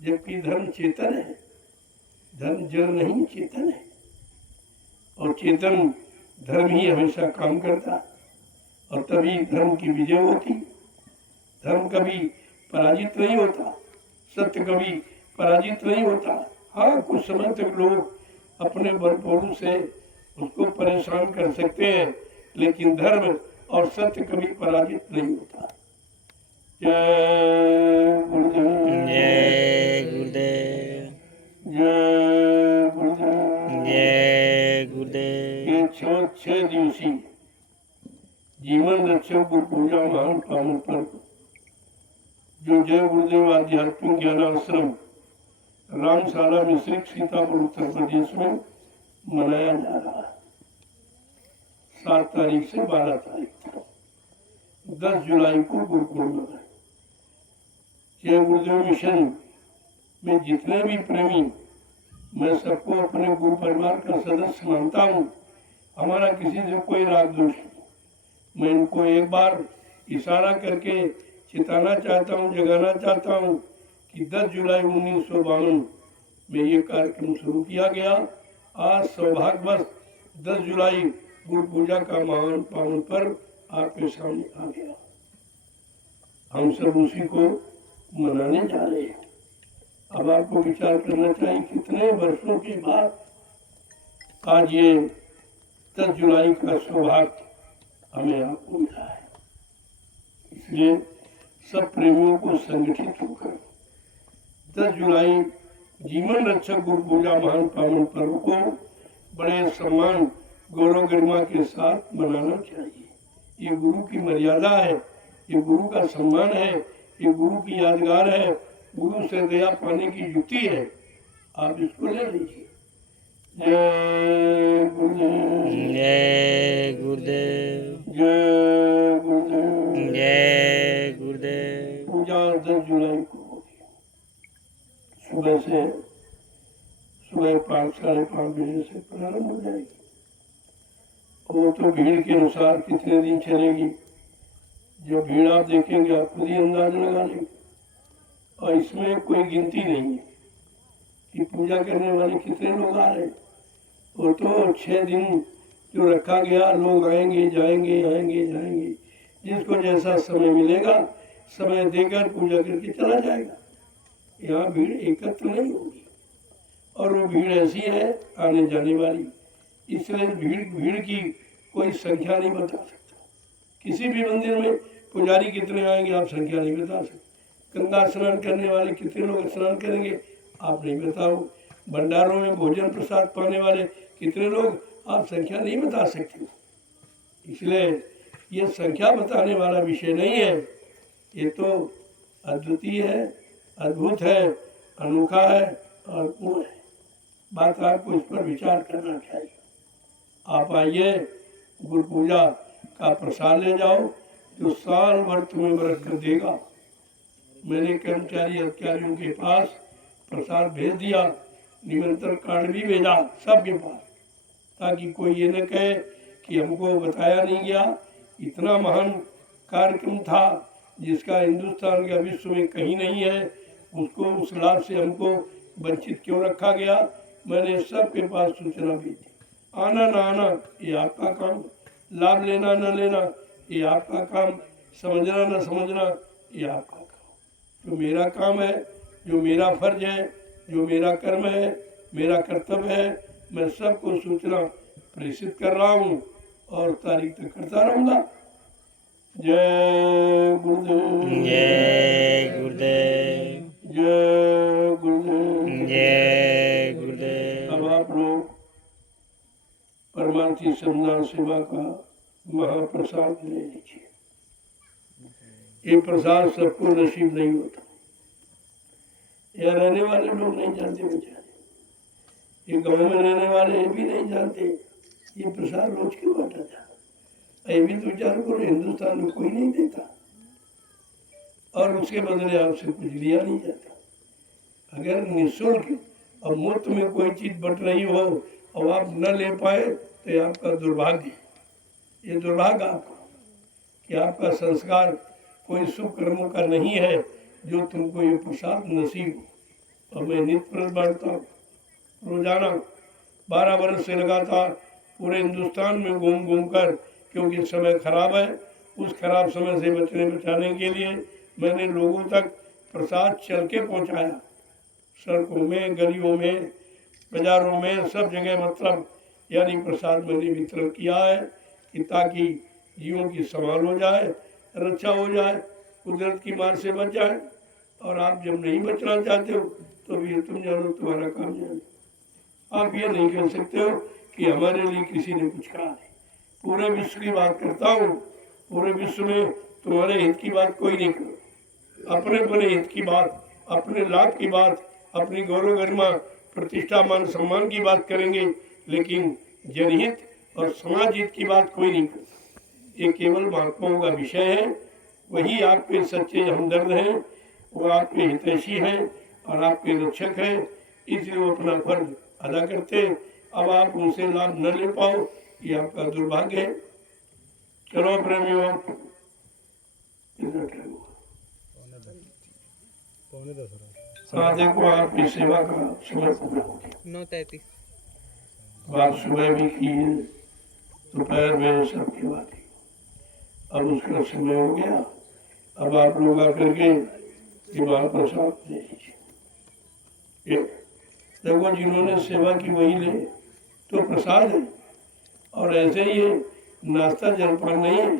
जबकि धर्म चेतन है, धर्म जड़ नहीं चेतन है। और चेतन धर्म ही हमेशा काम करता और तभी धर्म की विजय होती। धर्म कभी पराजित नहीं होता, सत्य कभी पराजित नहीं होता। हाँ, कुछ समय तक लोग अपने बलपूर्व से उसको परेशान कर सकते हैं, लेकिन धर्म और सत्य कभी पराजित नहीं होता। जय गुरुदेव, जय गुरुदेव, जय गुरुदेव। जय गुरुदेव। ये 6 दिवसीय जीवन रक्षक गुरु पूजा महान पावन पर्व जो जय गुरुदेव आध्यात्मिक ज्ञानाश्रम रामशाला मिश्रिक सीतापुर उत्तर प्रदेश में मनाया जा रहा है। 7 तारीख से 12 तारीख तक, 10 जुलाई को गुरु पूर्णिमा है। जय गुरुदेव मिशन में जितने भी प्रेमी, मैं सबको अपने गुरु परिवार का सदस्य मानता हूँ। हमारा किसी से कोई राग दोष नहीं। मैं इनको एक बार इशारा करके चिताना चाहता हूँ, जगाना चाहता हूँ कि 10 जुलाई 1952 में ये कार्यक्रम शुरू किया गया। आज सौभाग्यवश 10 जुलाई गुरु पूजा का महान पावन पर्व आपके सामने आ गया। हम सब उसी को मनाने जा रहे हैं। अब आपको विचार करना चाहिए कितने वर्षों के बाद आज ये 10 जुलाई का सौभाग्य हमें आपको मिला है। इसलिए सब प्रेमियों को संगठित होकर 10 जुलाई जीवन रक्षक गुरु पूजा महान पावन पर्व को बड़े सम्मान गौरव गरिमा के साथ मनाना चाहिए। ये गुरु की मर्यादा है, ये गुरु का सम्मान है, ये गुरु की यादगार है, गुरु से दया पाने की युक्ति है। आप इसको ले लीजिए। जय गुरुदेव, जय गुरुदेव, जय गुरुदेव। जय गुरुदेव। पूजा 10 जुलाई को होगी। सुबह 5 साढ़े 5 बजे से प्रारंभ हो जाएगी। वो तो भीड़ के अनुसार कितने दिन चलेगी, जो भीड़ आप देखेंगे आप खुद ही अंदाज लगा लेंगे। और इसमें कोई गिनती नहीं है कि पूजा करने वाले कितने लोग आ रहे हैं। वो तो 6 दिन जो रखा गया, लोग आएंगे जाएंगे, आएंगे जाएंगे, जिसको जैसा समय मिलेगा समय देकर पूजा करके चला जाएगा। यहाँ भीड़ एकत्र नहीं होगी और वो भीड़ ऐसी है आने जाने वाली, इसलिए भीड़ की कोई संख्या नहीं बता सकता। किसी भी मंदिर में पुजारी कितने आएंगे आप संख्या नहीं बता सकते। गंगा स्नान करने वाले कितने लोग स्नान करेंगे आप नहीं बताओ। भंडारों में भोजन प्रसाद पाने वाले कितने लोग आप संख्या नहीं बता सकते। इसलिए ये संख्या बताने वाला विषय नहीं है, ये तो अद्वितीय है, अद्भुत है, अनोखा है और पूर्ण है। बात आपको इस पर विचार करना चाहिए। आप आइए, गुरु पूजा का प्रसाद ले जाओ, जो साल भर तुम्हें बरकत देगा। मैंने कर्मचारी अधिकारियों के पास प्रसाद भेज दिया, निमंत्रण कार्ड भी भेजा सबके पास, ताकि कोई ये न कहे कि हमको बताया नहीं गया। इतना महान कार्यक्रम था जिसका हिंदुस्तान या विश्व में कहीं नहीं है, उसको उस लाभ से हमको वंचित क्यों रखा गया। मैंने सबके पास सूचना भी दी। आना ना आना ये आपका काम, लाभ लेना न लेना ये आपका काम, समझना न समझना ये आपका काम। जो मेरा काम है, जो मेरा फर्ज है, जो मेरा कर्म है, मेरा कर्तव्य है, मैं सबको सूचना प्रेषित कर रहा हूँ और तारीख तक करता रहूँगा। जय गुरुदेव, जय गुरुदेव, जय गुरुदेव, जय गुरुदेव। अब आप लोग परमार्थी श्रमदान सेवा का महाप्रसाद ले लीजिए। ये प्रसाद सबको नसीब नहीं होता। यहाँ रहने वाले लोग नहीं जानते बेचारे, ये गांव में रहने वाले भी नहीं जानते ये प्रसाद रोज क्यों बांटा था। ये भी तो विचार करो, हिंदुस्तान में कोई नहीं देता और उसके बदले आपसे कुछ लिया नहीं जाता। अगर निःशुल्क और मुफ्त में कोई चीज बट रही हो और आप न ले पाए तो ये आपका दुर्भाग्य है। ये दुर्भाग्य आपका कि आपका संस्कार कोई शुभ कर्मों का नहीं है जो तुमको ये प्रसाद नसीब हो। और मैं नित्य व्रत बांटता हूँ रोजाना 12 वर्ष से लगातार पूरे हिंदुस्तान में घूम घूम कर, क्योंकि समय खराब है, उस खराब समय से बचाने के लिए मैंने लोगों तक प्रसाद चल के पहुँचाया। सड़कों में, गलियों में, बाजारों में, सब जगह मतलब यानी प्रसाद मैंने वितरण किया है कि ताकि जीवों की संभाल हो जाए, रक्षा हो जाए, कुदरत की मार से बच जाए। और आप जब नहीं बचना चाहते हो तो भी तुम जानो, तुम्हारा काम जानो। आप ये नहीं कह सकते हो कि हमारे लिए किसी ने कुछ कहा नहीं। पूरे विश्व की बात करता हूँ, पूरे विश्व में तुम्हारे हित की बात कोई नहीं करे। अपने हित की बात, अपने लाभ की बात, अपनी गौरव गरिमा प्रतिष्ठा मान सम्मान की बात करेंगे, लेकिन जनहित और समाज हित की बात कोई नहीं करता। ये केवल महात्माओं का विषय है। वही आपके सच्चे हमदर्द हैं, वो आपके हितैषी हैं और आपके रक्षक हैं, इसलिए वो अपना फर्ज अदा करते। अब आप उनसे लाभ न ले पाओ, ये आपका दुर्भाग्य है। चलो प्रेमियों, हाँ देखो आपकी सेवा का समय पूरा हो गया। 9:33 बात सुबह भी की है, दोपहर में सबकी बात की। अब उसका समय हो गया। अब आप लोग आकर के विवाह प्रसाद दे दीजिए। देखो जिन्होंने सेवा की वही ले तो प्रसाद है, और ऐसे ही नाश्ता जलपान नहीं है,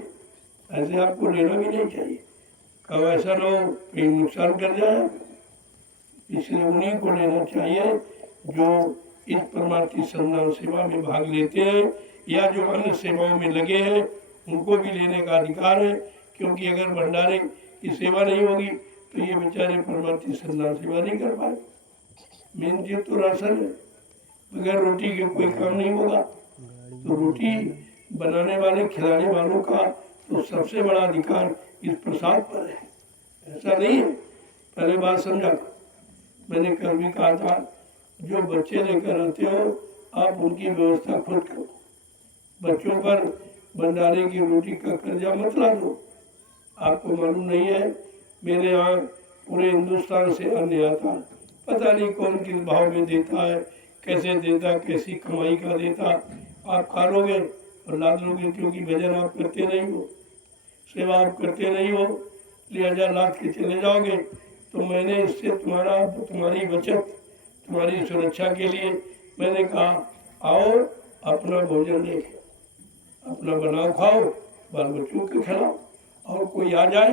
ऐसे आपको लेना भी नहीं चाहिए। कब ऐसा ना हो कहीं नुकसान कर जाए, इसलिए उन्हीं को लेना चाहिए जो इस परमार्थी संधान सेवा में भाग लेते हैं या जो अन्य सेवाओं में लगे हैं, उनको भी लेने का अधिकार है। क्योंकि अगर भंडारे की सेवा नहीं होगी तो ये बेचारे परमार्थी संधान सेवा नहीं कर पाए। मेन चीज तो राशन है, बगैर रोटी के कोई काम नहीं होगा। तो रोटी बनाने वाले, खिलाने वालों का तो सबसे बड़ा अधिकार इस प्रसाद पर है। ऐसा नहीं है, पहले बात समझा। मैंने कल भी कहा था, जो बच्चे लेकर आते हो आप उनकी व्यवस्था खुद करो। बच्चों पर भंडारे की रोटी का कर्जा मत ला दो। आपको मालूम नहीं है, मेरे यहाँ पूरे हिंदुस्तान से अन्न आता है, पता नहीं कौन किस भाव में देता है, कैसे देता, कैसी कमाई का देता। आप खा लोगे और लाद लोगे, क्योंकि भजन आप करते नहीं हो, सेवा आप करते नहीं हो, लिहाजा लाद के चले जाओगे। तो मैंने इससे तुम्हारी बचत, तुम्हारी सुरक्षा के लिए मैंने कहा आओ अपना भोजन ले, अपना बनाओ खाओ, बाल बच्चों को खिलाओ, और कोई आ जाए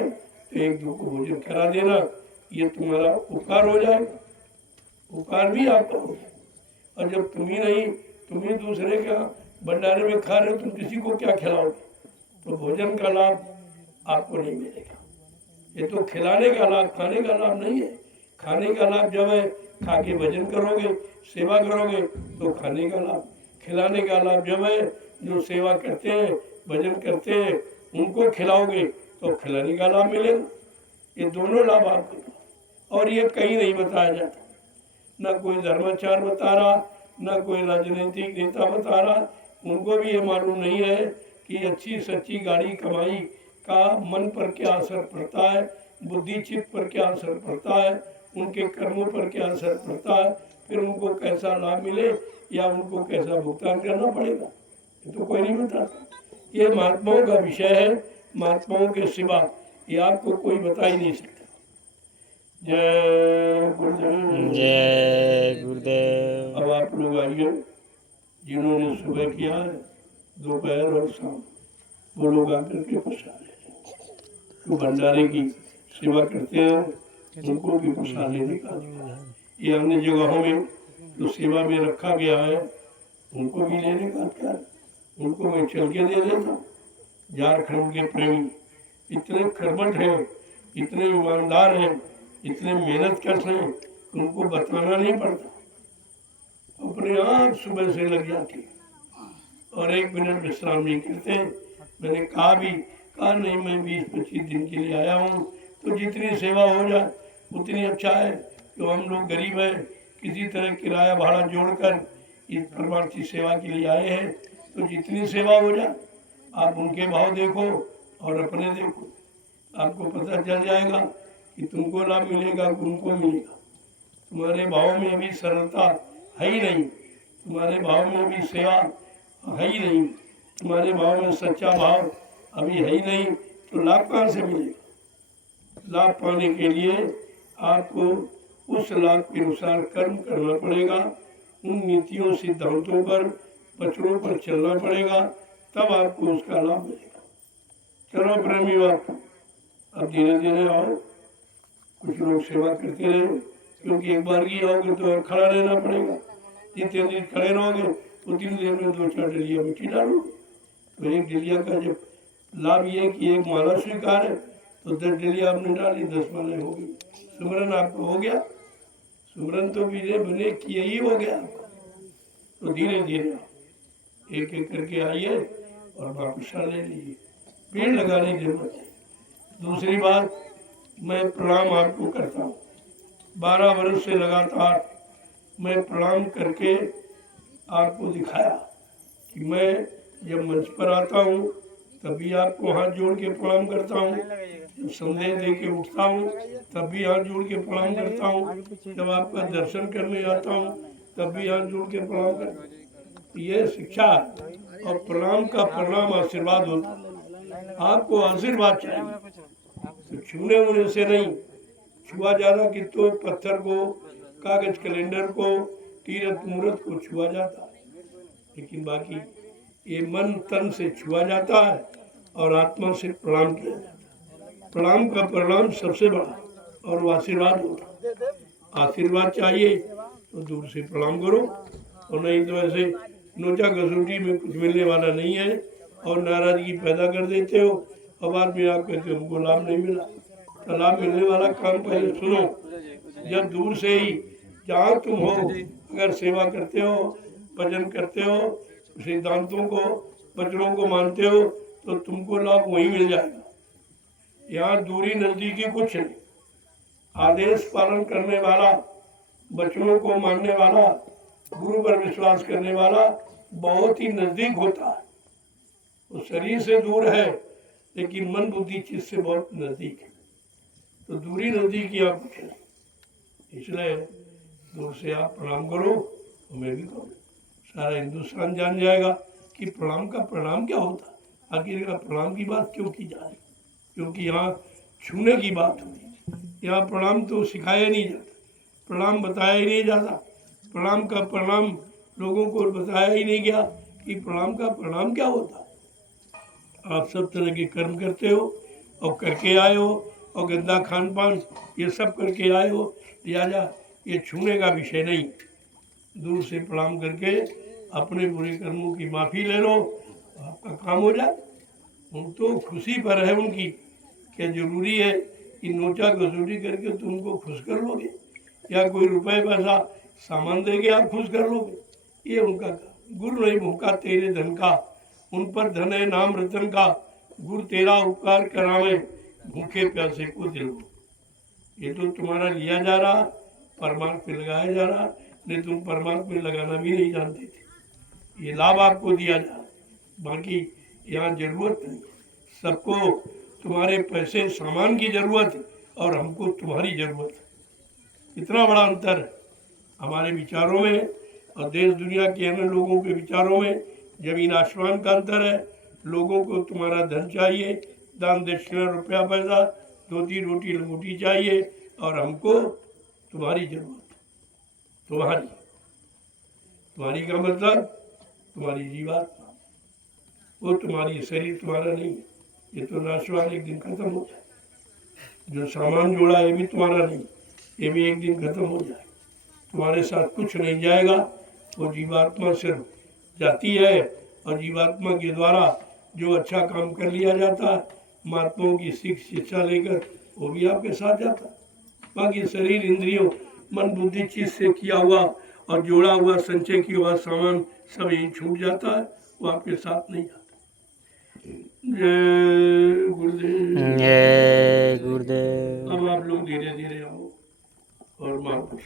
तो एक दो को भोजन करा देना, ये तुम्हारा उपकार हो जाएगा। उपकार भी आपका हो जाए। और जब तुम ही नहीं, तुम ही दूसरे का भंडारे में खा रहे हो, तुम किसी को क्या खिलाओगे? तो भोजन का लाभ आपको नहीं मिलेगा। ये तो खिलाने का लाभ, खाने का लाभ नहीं है। खाने का लाभ जब है खा के भजन करोगे, सेवा करोगे तो खाने का लाभ। खिलाने का लाभ जब है जो सेवा करते हैं, भजन करते हैं, उनको खिलाओगे तो खिलाने का लाभ मिलेगा। ये दोनों लाभ आपको, और ये कहीं नहीं बताया जाता। न कोई धर्माचार बता रहा, न कोई राजनीतिक नेता बता रहा। उनको भी ये मालूम नहीं है कि अच्छी सच्ची गाड़ी कमाई का मन पर क्या असर पड़ता है, बुद्धि चित्त पर क्या असर पड़ता है, उनके कर्मों पर क्या असर पड़ता है, फिर उनको कैसा लाभ मिले या उनको कैसा भुगतान करना पड़ेगा, ये तो कोई नहीं बताता। ये महात्माओं का विषय है, महात्माओं के सिवा ये आपको कोई बता ही नहीं सकता। जय गुरुदेव। जय गुरुदेव। अब आप लोग आइए, जिन्होंने सुबह किया है, दोपहर और शाम, वो लोग आकर के प्रसाद ले लें। जो भंडारे की सेवा करते हैं उनको भी प्रसाद लेने का अधिकार। ये अन्य जगहों में जो सेवा में रखा गया है उनको भी लेने का अधिकार, उनको मैं चल के दे देता हूँ। झारखंड के प्रेमी इतने कर्मठ हैं, इतने ईमानदार हैं, इतने मेहनत करते हैं, उनको बताना नहीं पड़ता, अपने आप सुबह से लग जाते और 1 मिनट विश्राम नहीं करते। मैंने कहा नहीं, मैं 20-25 दिन के लिए आया हूँ, तो जितनी सेवा हो जाए उतनी अच्छा है। तो हम लोग गरीब हैं, किसी तरह किराया भाड़ा जोड़कर इस परमार्थी सेवा के लिए आए हैं, तो जितनी सेवा हो जाए। आप उनके भाव देखो, और अपने देखो, आपको पता चल जाएगा कि तुमको लाभ मिलेगा, उनको मिलेगा। तुम्हारे भाव में भी सरलता है ही नहीं, तुम्हारे भाव में भी सेवा है ही नहीं, तुम्हारे भाव में सच्चा भाव अभी है ही नहीं, तो लाभ कहाँ से मिलेगा? लाभ पाने के लिए आपको उस लाभ के अनुसार कर्म करना पड़ेगा, उन नीतियों सिद्धांतों पर वचनों पर चलना पड़ेगा, तब आपको उसका लाभ मिलेगा। चलो प्रेमी बाप, अब धीरे धीरे आओ, कुछ लोग सेवा करते रहे, क्योंकि एक बार की आओगे तो खड़ा रहना पड़ेगा। जितने दिन खड़े रहोगे उतनी देर में 2-4 डलिया मिट्टी डालोगे। तो एक डलिया का जब लाभ ये कि एक माला स्वीकार है, तो 10 डलिया आपने डाली, 10 मालाएं हो गई। सुमरन आपको हो गया, सुमरन तो बिने बने किए ही हो गया। तो धीरे धीरे एक एक करके आइए और वापस ले लीजिए, पेड़ लगाने की जरूरत है। दूसरी बात, मैं प्रणाम आपको करता हूँ, 12 वर्ष से लगातार मैं प्रणाम करके आपको दिखाया कि मैं जब मंच पर आता हूँ तभी आपको हाथ जोड़ के प्रणाम करता हूँ, जब संदेश दे के उठता हूँ तब भी हाथ जोड़ के प्रणाम करता हूँ, जब आपका दर्शन करने आता हूँ तब भी हाथ जोड़ के प्रणाम करता हूँ। ये शिक्षा और प्रणाम का परिणाम आशीर्वाद होता है। आपको आशीर्वाद चाहिए तो छूने होने से नहीं, छुआ जाता कि तो पत्थर को, कागज कैलेंडर को, तीरथ मूर्त को छुआ जाता है, लेकिन बाकी ये मन तन से छुआ जाता है और आत्मा से प्रणाम किया जाता है। प्रणाम का परिणाम सबसे बड़ा और वो आशीर्वाद होता है। आशीर्वाद चाहिए तो दूर से प्रणाम करो, और नहीं तो ऐसे नोचा घसूटी में कुछ मिलने वाला नहीं है, और नाराजगी पैदा कर देते हो। और बाद में आप कहते हो हमको लाभ नहीं मिला। तो लाभ मिलने वाला काम पहले सुनो। जब दूर से ही जहाँ तुम हो अगर सेवा करते हो, भजन करते हो, सिद्धांतों को, वचनों को मानते हो, तो तुमको लाभ वहीं मिल जाएगा। यहाँ दूरी नजदीकी कुछ नहीं। आदेश पालन करने वाला, वचनों को मानने वाला, गुरु पर विश्वास करने वाला बहुत ही नजदीक होता है। वो शरीर से दूर है लेकिन मन बुद्धि चित्त से बहुत नजदीक है। तो दूरी नजदीकी आप कुछ नहीं, इसलिए दूर से आप प्रणाम करो, और मैं भी करूँ। सारा हिंदुस्तान जान जाएगा कि प्रणाम का परिणाम क्या होता है। आखिर का प्रणाम की बात क्यों की जा रही? क्योंकि यहाँ छूने की बात होती है। यहाँ प्रणाम तो सिखाया नहीं जाता, प्रणाम बताया ही नहीं जाता, प्रणाम का परिणाम लोगों को बताया ही नहीं गया कि प्रणाम का परिणाम क्या होता है। आप सब तरह के कर्म करते हो और करके आए हो, और गंदा खान पान ये सब करके आए हो, लिहाजा ये छूने का विषय नहीं। दूर से प्रणाम करके अपने बुरे कर्मों की माफ़ी ले लो, आपका काम हो जाए। उन तो खुशी पर है उनकी, क्या जरूरी है कि नोचा घसूटी करके तुमको खुश कर लोगे, या कोई रुपए पैसा सामान देके आप खुश कर लोगे? ये उनका काम। गुरु नहीं भूखा तेरे धन का, उन पर धन है नाम रतन का, गुरु तेरा उपकार करावे, भूखे प्यासे को दिल को। ये तो तुम्हारा लिया जा रहा, परमार्थ में लगाया जा रहा, नहीं तुम परमार्थ में लगाना भी नहीं जानते थे। ये लाभ आपको दिया जा रहा, बाकी यहाँ जरूरत नहीं। सबको तुम्हारे पैसे सामान की जरूरत है और हमको तुम्हारी जरूरत है। इतना बड़ा अंतर है हमारे विचारों में और देश दुनिया के अन्य लोगों के विचारों में, जमीन आसमान का अंतर है। लोगों को तुम्हारा धन चाहिए, दान दक्षिणा रुपया पैसा, 2-3 रोटी लंगोटी चाहिए, और हमको तुम्हारी जरूरत। तुम्हारी तुम्हारी का मतलब तुम्हारी जीवात्मा, वो तुम्हारी शरीर तुम्हारा नहीं है। ये तो नाशवान एक दिन खत्म हो जाए। जो सामान जोड़ा ये भी तुम्हारा नहीं, ये भी एक दिन खत्म हो जाए। तुम्हारे साथ कुछ नहीं जाएगा, वो जीवात्मा सिर्फ जाती है, और जीवात्मा के द्वारा जो अच्छा काम कर लिया जाता है, महात्माओं की शिक्षा लेकर, वो भी आपके साथ जाता है। बाकी शरीर, इंद्रियों, मन बुद्धि चीज से किया हुआ और जोड़ा हुआ संचय किया हुआ सामान सब यही छूट जाता है, वो आपके साथ नहीं जाता। जय गुरुदेव। जय गुरुदेव। अब आप लोग धीरे धीरे आओ और महापुरुष